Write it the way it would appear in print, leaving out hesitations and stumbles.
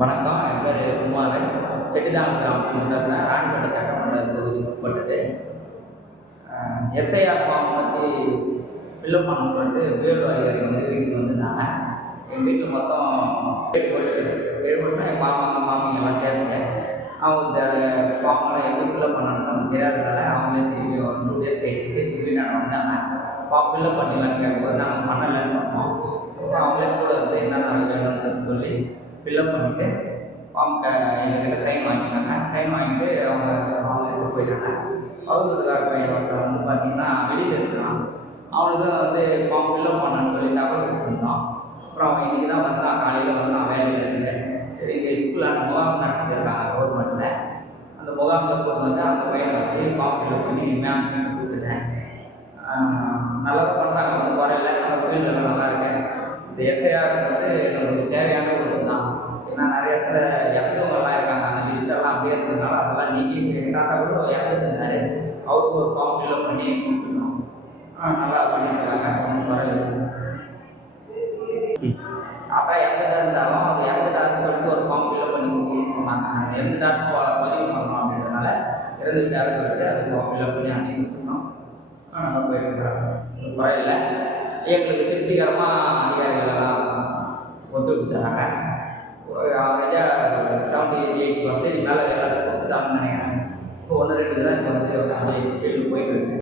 வணக்கம். என் பேர் குமார். செட்டிதானம் கிராமத்துலேருந்து பேசுகிறேன். ராணிப்பேட்டை சட்டமன்ற தொகுதிக்கு உட்பட்டது. எஸ்ஐஆர் ஃபார்ம் பற்றி ஃபில்அப் பண்ணணும்னு சொல்லிட்டு பிஎல்ஓ அதிகாரி வீட்டுக்கு வந்திருந்தாங்க. எங்கள் வீட்டில் மொத்தம் 7 ஓட்டு என் மாமிங்க எல்லாம் சேர்த்து அவங்க ஃபார்மெல்லாம் எப்படி ஃபில்அப் பண்ணணும்னு நமக்கு தெரியாததால அவங்களே திரும்பி ஒரு 2 டேஸ் கழிச்சு திரும்பி நான் வந்தாங்க. ஃபார்ம் ஃபில்அப் பண்ணிடலான்னு கேட்கும்போது நாங்கள் பண்ணலைன்னு சொன்னோம். அவங்களே கூட வந்து என்னென்ன வேணும்னு சொல்லி ஃபில்அப் பண்ணிவிட்டு ஃபார்ம் எங்ககிட்ட சைன் வாங்கிட்டாங்க. சைன் வாங்கிட்டு அவங்க எடுத்து போயிட்டாங்க. பக்கத்து வீட்டுக்கார பையன் ஒருத்தர் பார்த்திங்கன்னா வெளியில் இருக்கான். அவனுக்கு ஃபார்ம் ஃபில்அப் பண்ணான்னு சொல்லி தகவல் கொடுத்துருந்தோம். அப்புறம் அவன் இன்றைக்கி தான் வந்தான், காலையில் வந்தான் வேலையில் இருந்து. சரி, இங்கே ஸ்கூலான முகாம் நடத்திட்டு இருக்காங்க கவர்மெண்ட்டில். அந்த முகாமில் கொண்டு அந்த பையனை வச்சு ஃபார்ம் ஃபில்அப் பண்ணி மேம் கிட்ட கொடுத்துட்டேன். நல்லா தான் பண்ணுறாங்க, ஒன்றும் குறையில. நம்ம ஃபீல்டெல்லாம் நல்லா இருக்கேன். இந்த எஸ்ஐஆர் நம்மளுக்கு தேவையான ஒன்று தான். ஏன்னா நிறைய இடத்துல இறந்தவங்கலாம் இருக்காங்க. அந்த லிஸ்ட்டெல்லாம் அப்படியே இருந்ததுனால அதெல்லாம் நீக்கி எங்கள் தாத்தா கூட இறந்துருந்தாரு. அவருக்கு ஒரு ஃபார்ம் ஃபில்அப் பண்ணி கொடுத்துருந்தோம். நல்லா பண்ணிட்டுருக்காங்க, ஒன்றும் குறையில. தாத்தா இறந்துட்டா இருந்தாலும் அது இறந்துட்டாருன்னு சொல்லிட்டு ஒரு ஃபார்ம் ஃபில்அப் பண்ணி கொடுக்கணும்னு சொன்னாங்க. இறந்துட்டாருன்னு பதிவு பண்ணணும் அப்படின்றதுனால இறந்துக்கிட்டாரு சொல்லிட்டு அது ஃபார்ம் ஃபில்அப் பண்ணி அதையும் கொடுத்துருந்தோம். நல்லா போயிருக்கிறாங்க, ஒன்றும் குறையில. எங்களுக்கு திருப்திகரமாக அதிகாரிகள் எல்லாம் ஒத்துழைப்பு தராங்க. ஆவரேஜாக 78% மேலே எல்லாத்தையும் கொடுத்துட்டாங்கன்னு நினைக்கிறேன். இப்போ 1, 2 தான் இப்போ ஒரு 5 ஃபீல்டு போயிட்டு இருக்கு.